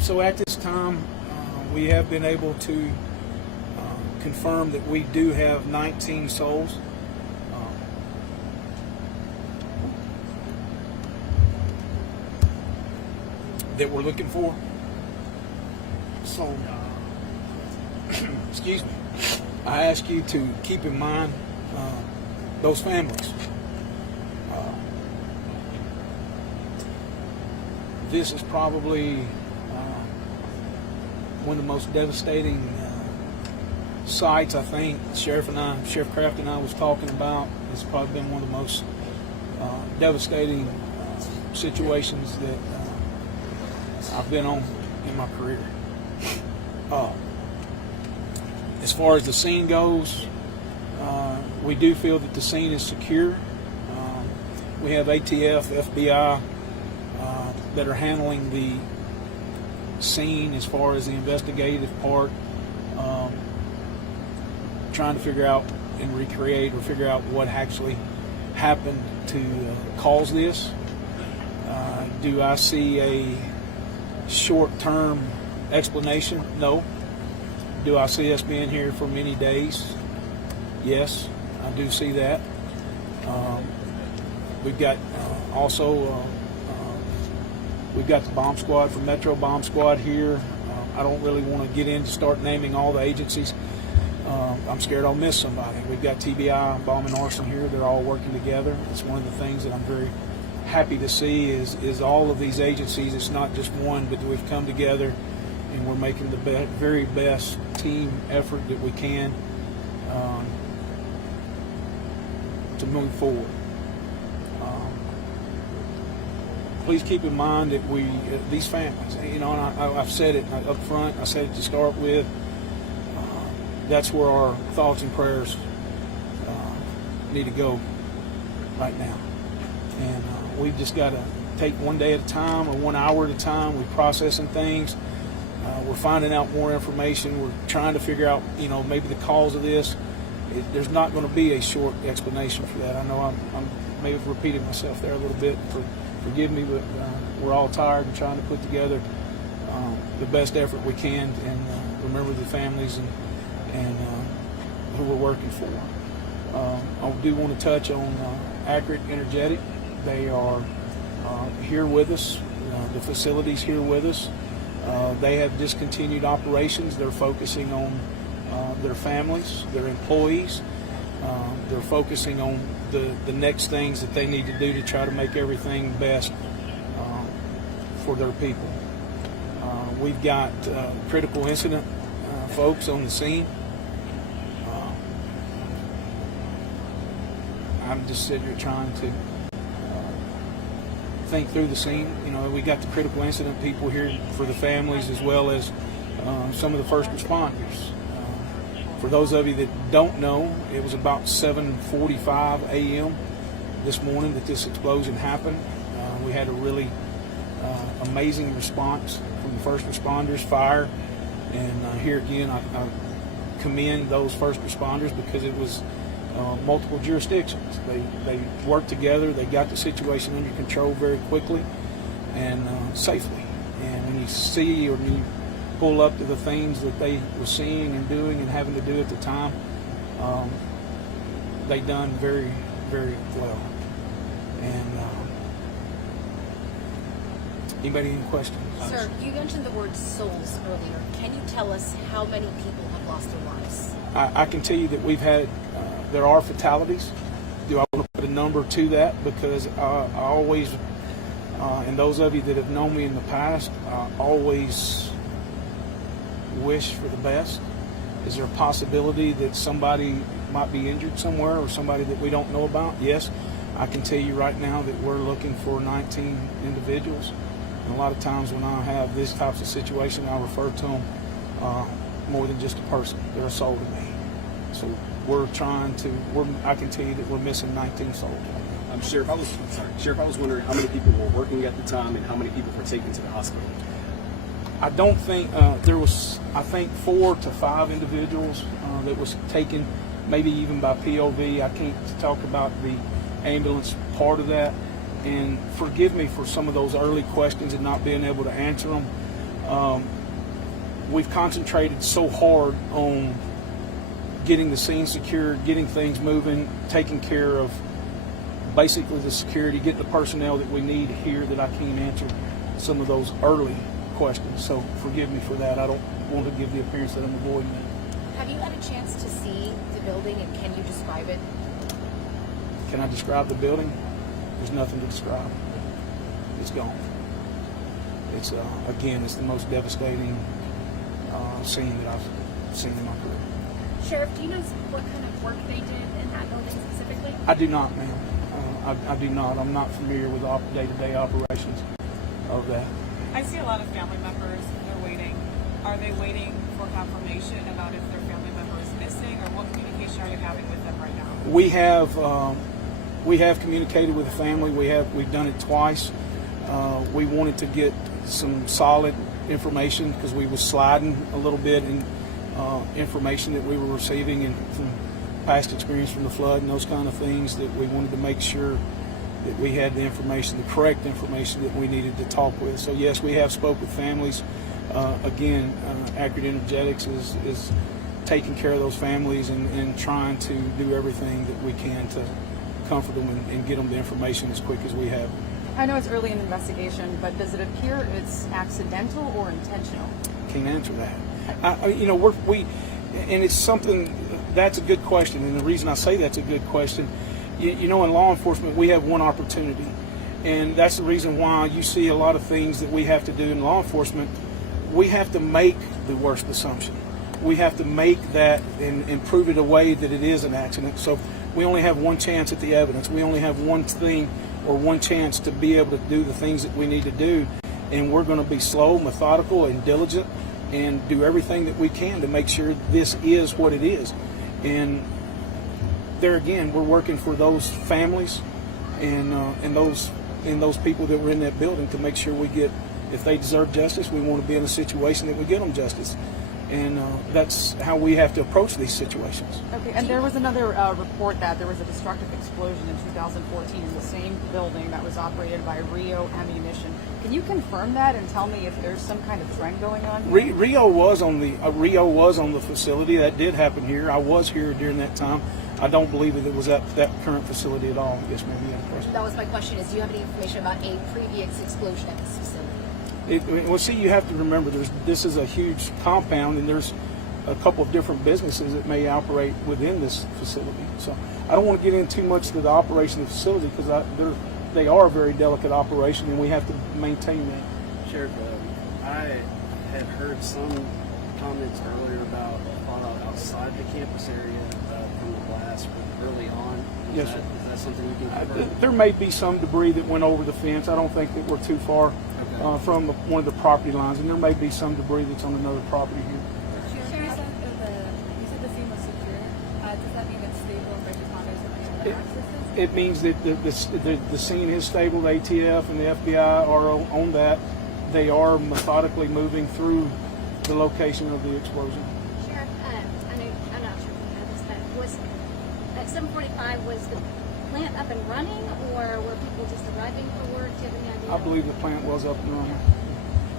So at this time, we have been able to confirm that we do have 19 souls. That we're looking for. So, excuse me, I ask you to keep in mind those families. This is probably one of the most devastating sites, I think. Sheriff Kraft and I was talking about. It's probably been one of the most devastating situations that I've been on in my career. As far as the scene goes, we do feel that the scene is secure. We have ATF, FBI that are handling the scene as far as the investigative part, trying to figure out and recreate or figure out what actually happened to cause this. Do I see a short-term explanation? No. Do I see us being here for many days? Yes, I do see that. We've got we've got the bomb squad from Metro Bomb Squad here. I don't really want to get in to start naming all the agencies. I'm scared I'll miss somebody. We've got TBI, Bomb and Arson here. They're all working together. It's one of the things that I'm very happy to see is all of these agencies. It's not just one, but we've come together and we're making the very best team effort that we can to move forward. Please keep in mind that these families, and I've said it up front, I said it to start with, that's where our thoughts and prayers need to go right now. And we've just got to take one day at a time or 1 hour at a time. We're processing things. We're finding out more information. We're trying to figure out, maybe the cause of this. There's not going to be a short explanation for that. I know I'm may have repeated myself there a little bit. Forgive me, but we're all tired and trying to put together the best effort we can and remember the families and who we're working for. I do want to touch on Accurate Energetic. They are here with us. The facility's here with us. They have discontinued operations. They're focusing on their families, their employees. They're focusing on the next things that they need to do to try to make everything best for their people. We've got critical incident folks on the scene. I'm just sitting here trying to think through the scene. We got the critical incident people here for the families as well as some of the first responders. For those of you that don't know, it was about 7:45 a.m. this morning that this explosion happened. We had a really amazing response from the first responders, fire, and here again I commend those first responders because it was multiple jurisdictions. They worked together. They got the situation under control very quickly and safely. And when you see or you pull up to the things that they were seeing and doing and having to do at the time, they done very, very well. And anybody any questions? Sir, you mentioned the word souls earlier. Can you tell us how many people have lost their lives? I can tell you that we've had, there are fatalities. Do I want to put a number to that? Because I always, and those of you that have known me in the past, I always wish for the best. Is there a possibility that somebody might be injured somewhere or somebody that we don't know about? Yes, I can tell you right now that we're looking for 19 individuals. And a lot of times when I have this types of situation, I refer to them more than just a person. They're a soul to me. So we're trying to, I can tell you that we're missing 19 souls. Sheriff, I was wondering how many people were working at the time and how many people were taken to the hospital. I don't think there was, I think 4 to 5 individuals that was taken, maybe even by POV. I can't talk about the ambulance part of that. And forgive me for some of those early questions and not being able to answer them. We've concentrated so hard on getting the scene secured, getting things moving, taking care of basically the security, getting the personnel that we need here, that I can't answer some of those early questions. So forgive me for that. I don't want to give the appearance that I'm avoiding that. Have you had a chance to see the building, and can you describe it? Can I describe the building? There's nothing to describe. It's gone. It's again, it's the most devastating scene that I've seen in my career. Sheriff, do you know what kind of work they did in that building specifically? I do not, ma'am. I do not. I'm not familiar with the day-to-day operations of that. I see a lot of family members, they're waiting. Are they waiting for confirmation about if their family member is missing, or what communication are you having with them right now? We have communicated with the family. We've done it twice. We wanted to get some solid information because we were sliding a little bit in information that we were receiving and from past experience from the flood and those kind of things, that we wanted to make sure that we had the information, the correct information that we needed to talk with. So yes, we have spoke with families. Again, Accurate Energetics is taking care of those families and trying to do everything that we can to comfort them and get them the information as quick as we have. I know it's early in the investigation, but does it appear it's accidental or intentional? Can't answer that. And it's something, that's a good question. And the reason I say that's a good question, in law enforcement, we have one opportunity. And that's the reason why you see a lot of things that we have to do in law enforcement. We have to make the worst assumption. We have to make that and prove it away that it is an accident. So we only have one chance at the evidence. We only have one thing or one chance to be able to do the things that we need to do. And we're going to be slow, methodical, and diligent and do everything that we can to make sure this is what it is. And there again, we're working for those families and those people that were in that building to make sure we get, if they deserve justice, we want to be in a situation that we get them justice. And that's how we have to approach these situations. Okay, and there was another report that there was a destructive explosion in 2014 in the same building that was operated by Rio Ammunition. Can you confirm that and tell me if there's some kind of trend going on here? Rio was on the facility. That did happen here. I was here during that time. I don't believe that it was at that current facility at all. Yes, ma'am. You have a question. That was my question, is do you have any information about a previous explosion at this facility? You have to remember, this is a huge compound, and there's a couple of different businesses that may operate within this facility. So I don't want to get into too much to the operation of the facility because they are a very delicate operation, and we have to maintain that. Sheriff, I had heard some comments earlier about fallout outside the campus area from the blast early on. Yes, sir. Is that something you can confirm? There may be some debris that went over the fence. I don't think that we're too far from one of the property lines, and there may be some debris that's on another property here. You said the scene was secure. Does that mean it's stable and first responders have any other accesses? It means that the scene is stable. The ATF and the FBI are on that. They are methodically moving through the location of the explosion. Sheriff, I'm not sure if you know this, but was at 7:45 was the plant up and running, or were people just arriving for work? Do you have any idea? I believe the plant was up and running.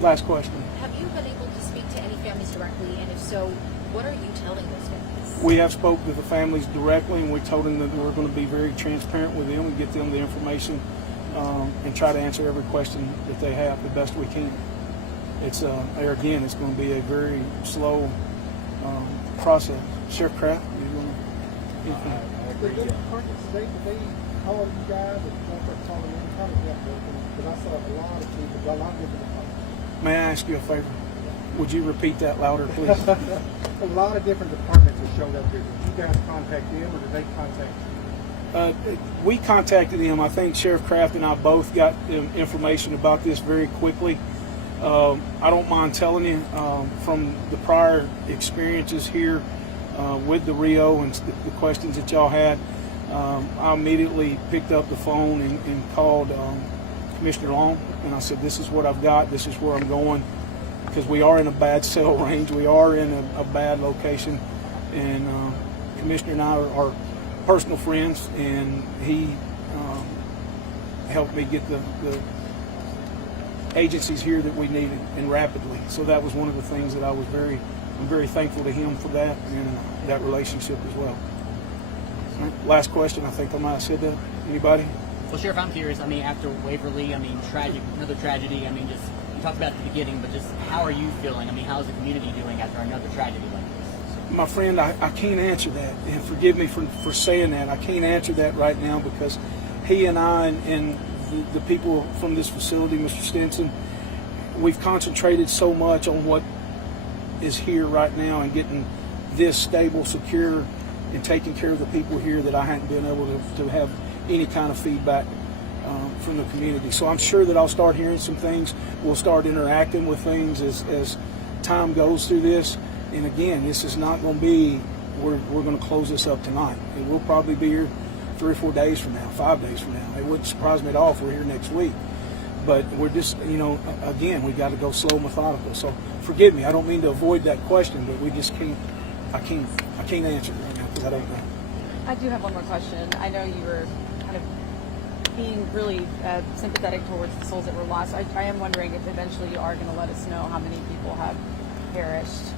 Last question. Have you been able to speak to any families directly, and if so, what are you telling those families? We have spoke with the families directly, and we told them that we're going to be very transparent with them and get them the information and try to answer every question that they have the best we can. It's again, it's going to be a very slow process. Sheriff Kraft, you want to? Did the department state that they called you guys or calling you? How did that work? Because I saw a lot of people, a lot of different departments. May I ask you a favor? Would you repeat that louder, please? A lot of different departments that showed up here. Did you guys contact them, or did they contact you? We contacted him. I think Sheriff Kraft and I both got information about this very quickly. I don't mind telling you from the prior experiences here with the Rio and the questions that y'all had, I immediately picked up the phone and called Commissioner Long, and I said, this is what I've got, this is where I'm going, because we are in a bad cell range, we are in a bad location, and Commissioner and I are personal friends, and he helped me get the agencies here that we needed, and rapidly. So that was one of the things that I'm very thankful to him for that, and that relationship as well. All right, last question. I think I might have said that. Anybody? Well, Sheriff, I'm curious. I mean, after Waverly, I mean, another tragedy. I mean, just you talked about at the beginning, but just how are you feeling? I mean, how's the community doing after another tragedy like this? My friend, I can't answer that, and forgive me for saying that. I can't answer that right now because he and I and the people from this facility, Mr. Stinson, we've concentrated so much on what is here right now and getting this stable, secure, and taking care of the people here that I hadn't been able to have any kind of feedback from the community. So I'm sure that I'll start hearing some things. We'll start interacting with things as time goes through this. And again, this is not going to be, we're going to close this up tonight. It will probably be here 3 or 4 days from now, 5 days from now. It wouldn't surprise me at all if we're here next week. But we're just, again, we got to go slow, methodical. So forgive me, I don't mean to avoid that question, but we just can't, I can't answer it right now because I don't know. I do have one more question. I know you were kind of being really sympathetic towards the souls that were lost. I am wondering if eventually you are going to let us know how many people have perished.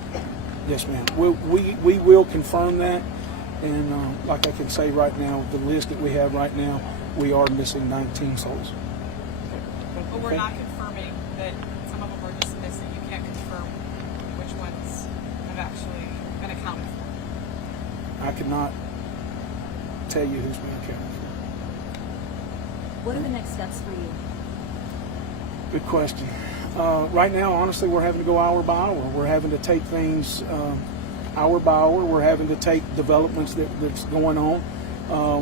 Yes, ma'am. We will confirm that. And like I can say right now, the list that we have right now, we are missing 19 souls. But we're not confirming that some of them are just missing. You can't confirm which ones have actually been accounted for. I could not tell you who's been accounted What are the next steps for you? for. Good question. Right now, honestly, we're having to go hour by hour. We're having to take things hour by hour. We're having to take developments that's going on.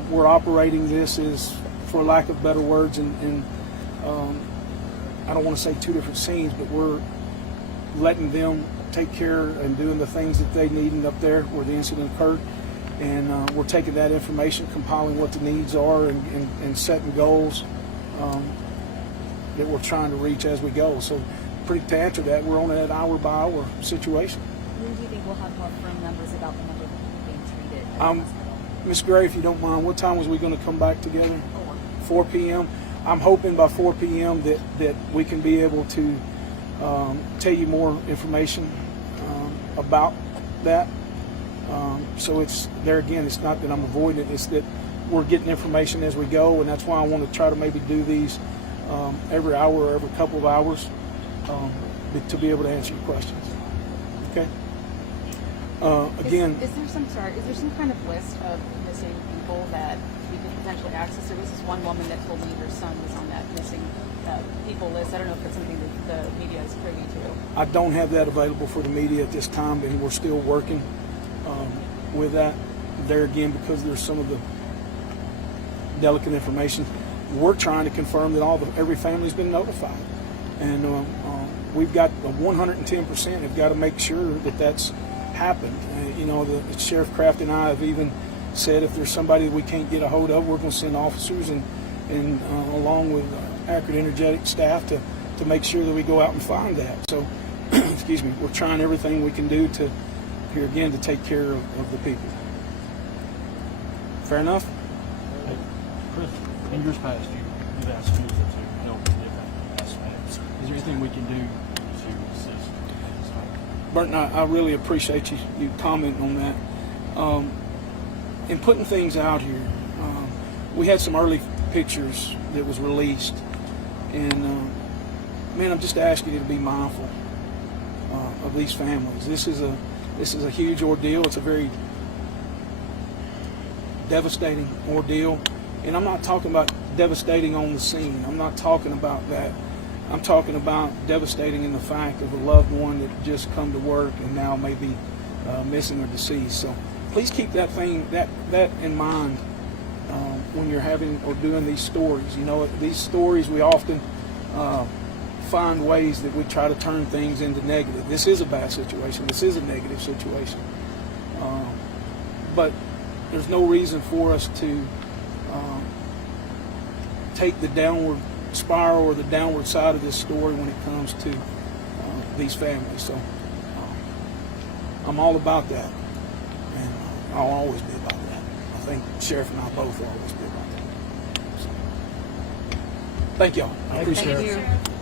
We're operating this as, for lack of better words, and I don't want to say two different scenes, but we're letting them take care and doing the things that they need up there where the incident occurred. And we're taking that information, compiling what the needs are, and setting goals that we're trying to reach as we go. So to answer that, we're on that hour by hour situation. When do you think we'll have more firm numbers about the number of people being treated? Ms. Gray, if you don't mind, what time was we going to come back together? 4 p.m. I'm hoping by 4 p.m. that we can be able to tell you more information about that. So it's there again. It's not that I'm avoiding it. It's that we're getting information as we go, and that's why I want to try to maybe do these every hour or every couple of hours to be able to answer your questions. Okay. Again, is there some kind of list of missing people that we could potentially access? There was this one woman that told me her son was on that missing people list. I don't know if that's something that the media is privy to. I don't have that available for the media at this time, and we're still working with that. There again, because there's some of the delicate information, we're trying to confirm that every family's been notified, and we've got 110% have got to make sure that that's happened. The Sheriff Kraft and I have even said if there's somebody that we can't get a hold of, we're going to send officers and along with accurate, energetic staff to make sure that we go out and find that. So, excuse me, we're trying everything we can do to take care of the people. Fair enough? Hey, Chris, in years past, you've asked me to help in different aspects. Is there anything we can do to assist? Burton, I really appreciate you commenting on that. In putting things out here, we had some early pictures that was released, and man, I'm just asking you to be mindful of these families. This is a huge ordeal. It's a very devastating ordeal, and I'm not talking about devastating on the scene. I'm not talking about that. I'm talking about devastating in the fact of a loved one that just come to work and now may be missing or deceased. So please keep that in mind when you're having or doing these stories. These stories, we often find ways that we try to turn things into negative. This is a bad situation. This is a negative situation. But there's no reason for us to take the downward spiral or the downward side of this story when it comes to these families. So I'm all about that, and I'll always be about that. I think Sheriff and I both will always be about that. So, thank y'all. I appreciate it. Thank you.